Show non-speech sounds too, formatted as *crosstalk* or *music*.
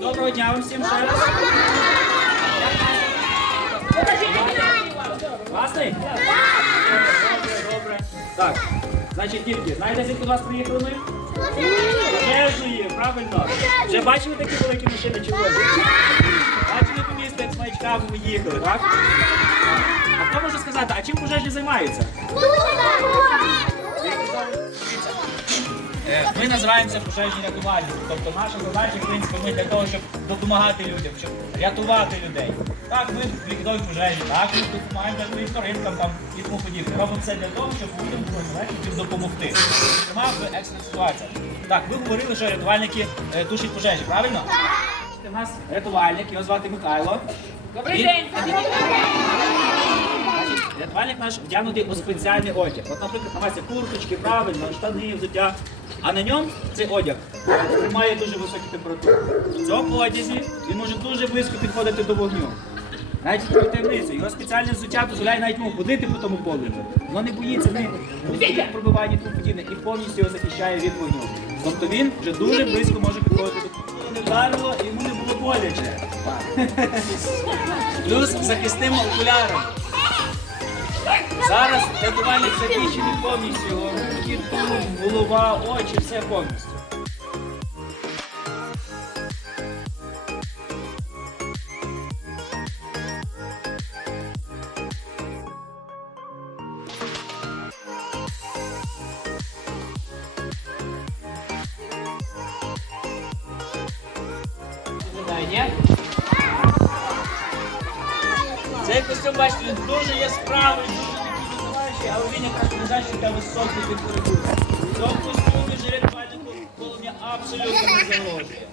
Доброго дня вам всім ще раз. Класний? Так, значить, дітки, знаєте, звідки до вас приїхали ми? Пожежної, правильно. Вже бачили такі великі машини возять? Бачили по місту, як з маячками ми їхали, так? А хто може сказати, а чим пожежні займаються? Ми називаємося пожежні рятувальники. Тобто наша задача, в принципі, ми для того, щоб допомагати людям, щоб рятувати людей. Так, ми ліквідуємо пожежі, так, ми допомагаємо тваринкам там і тому подібне. Робимо все для того, щоб людям було легше допомогти. Зокрема, в екстрених ситуаціях. Так, ви говорили, що рятувальники е, тушать пожежі, правильно? У нас рятувальник, його звати Михайло. Добрий день! Наш вдягнутий у спеціальний одяг. От, наприклад, на вас курточки, правильно, штани, взуття. А на ньому цей одяг тримає дуже високі температури. В цьому одязі він може дуже близько підходити до вогню. Навіть такою таємницею. Його спеціальне взуття дозволяє навіть йому ходити по тому полум'ю. Воно не боїться ні і тому і повністю його захищає від вогню. Тобто він вже дуже близько може підходити до вогню. Не вдарило, йому не було боляче. *laughs* Плюс захисним окуляром. Зараз рятувальник захищений повністю, голова, очі, все повністю. Ні? Цей костюм, бачите, він дуже яскравий, дуже такий визиваючий, але він якраз не защита високу температуру. В цьому костюмі жилет пальнику полум'я абсолютно не загрожує.